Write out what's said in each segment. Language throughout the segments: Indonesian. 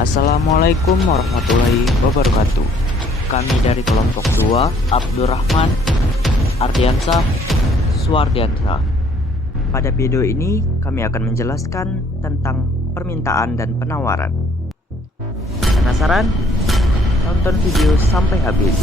Assalamualaikum warahmatullahi wabarakatuh. Kami dari kelompok 2, Abdurrahman Ardiansyah Suardiansyah. Pada video ini kami akan menjelaskan tentang permintaan dan penawaran. Penasaran? Tonton video sampai habis.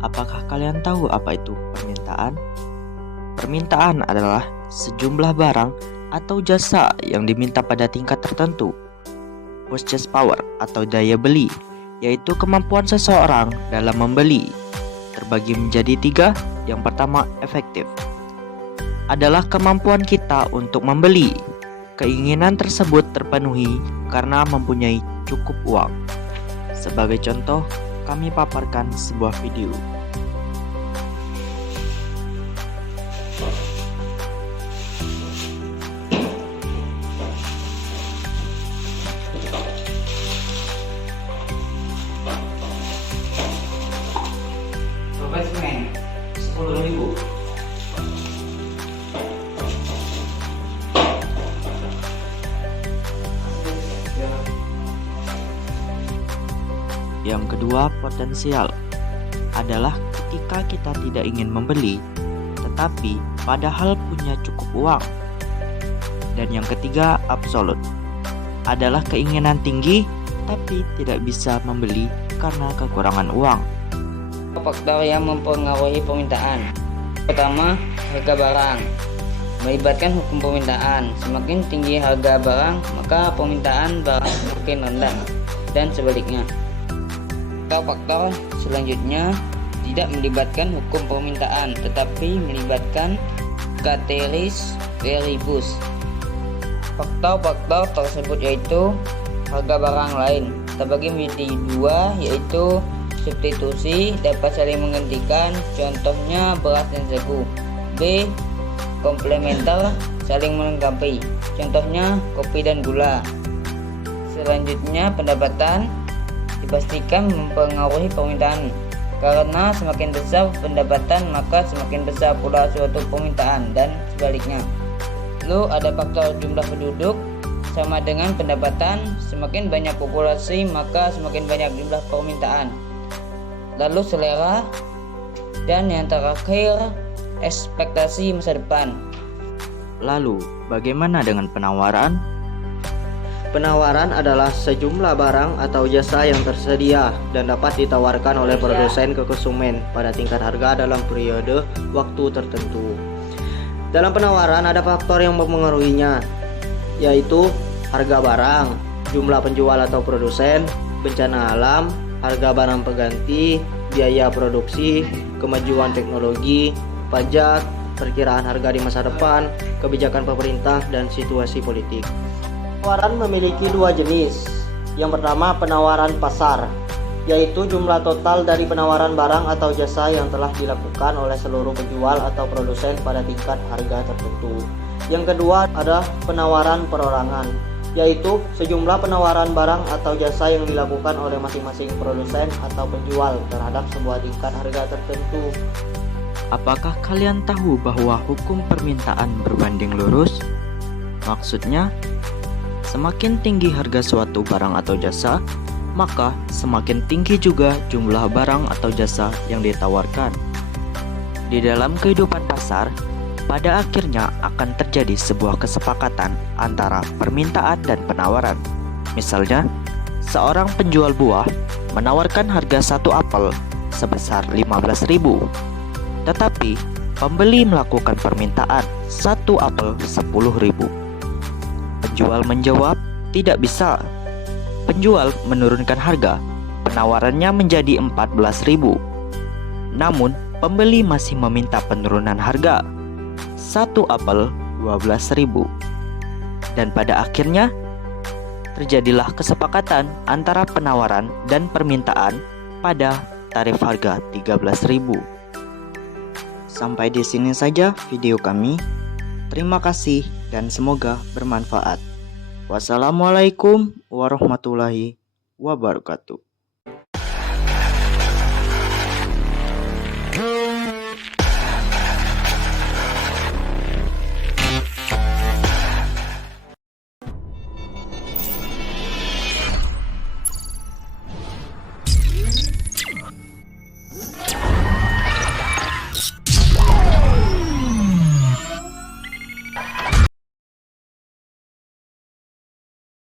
Apakah kalian tahu apa itu permintaan? Permintaan adalah sejumlah barang atau jasa yang diminta pada tingkat tertentu. Purchase power atau daya beli, yaitu kemampuan seseorang dalam membeli, terbagi menjadi 3. Yang pertama, efektif, adalah kemampuan kita untuk membeli. Keinginan tersebut terpenuhi karena mempunyai cukup uang. Sebagai contoh, kami paparkan sebuah video. Semen 10.000. Yang kedua, potensial, adalah ketika kita tidak ingin membeli tetapi padahal punya cukup uang. Dan yang ketiga, absolut, adalah keinginan tinggi tapi tidak bisa membeli karena kekurangan uang. Faktor yang mempengaruhi permintaan. Pertama, harga barang. Melibatkan hukum permintaan. Semakin tinggi harga barang, maka permintaan barang semakin rendah, dan sebaliknya. Faktor selanjutnya tidak melibatkan hukum permintaan, tetapi melibatkan ceteris paribus. Faktor-faktor tersebut yaitu harga barang lain terbagi menjadi 2, yaitu substitusi, dapat saling menggantikan, contohnya beras dan sagu. B. Komplementer, saling melengkapi, contohnya kopi dan gula. Selanjutnya, pendapatan dipastikan mempengaruhi permintaan, karena semakin besar pendapatan maka semakin besar pula suatu permintaan, dan sebaliknya. Lalu ada faktor jumlah penduduk, sama dengan pendapatan, semakin banyak populasi maka semakin banyak jumlah permintaan. Lalu selera, dan yang terakhir ekspektasi masa depan. Lalu, bagaimana dengan penawaran? Penawaran adalah sejumlah barang atau jasa yang tersedia dan dapat ditawarkan oleh produsen ke konsumen pada tingkat harga dalam periode waktu tertentu. Dalam penawaran ada faktor yang mempengaruhinya, yaitu harga barang, jumlah penjual atau produsen, bencana alam, harga barang pengganti, biaya produksi, kemajuan teknologi, pajak, perkiraan harga di masa depan, kebijakan pemerintah, dan situasi politik. Penawaran memiliki 2 jenis. Yang pertama, penawaran pasar, yaitu jumlah total dari penawaran barang atau jasa yang telah dilakukan oleh seluruh penjual atau produsen pada tingkat harga tertentu. Yang kedua adalah penawaran perorangan, yaitu sejumlah penawaran barang atau jasa yang dilakukan oleh masing-masing produsen atau penjual terhadap sebuah tingkat harga tertentu. Apakah kalian tahu bahwa hukum permintaan berbanding lurus? Maksudnya, semakin tinggi harga suatu barang atau jasa, maka semakin tinggi juga jumlah barang atau jasa yang ditawarkan. Di dalam kehidupan pasar, pada akhirnya akan terjadi sebuah kesepakatan antara permintaan dan penawaran. Misalnya, seorang penjual buah menawarkan harga satu apel sebesar 15.000, tetapi pembeli melakukan permintaan satu apel 10.000. Penjual menjawab, tidak bisa. Penjual menurunkan harga, penawarannya menjadi 14.000. Namun, pembeli masih meminta penurunan harga, satu apel 12.000. Dan pada akhirnya terjadilah kesepakatan antara penawaran dan permintaan pada tarif harga 13.000. Sampai di sini saja video kami. Terima kasih dan semoga bermanfaat. Wassalamualaikum warahmatullahi wabarakatuh.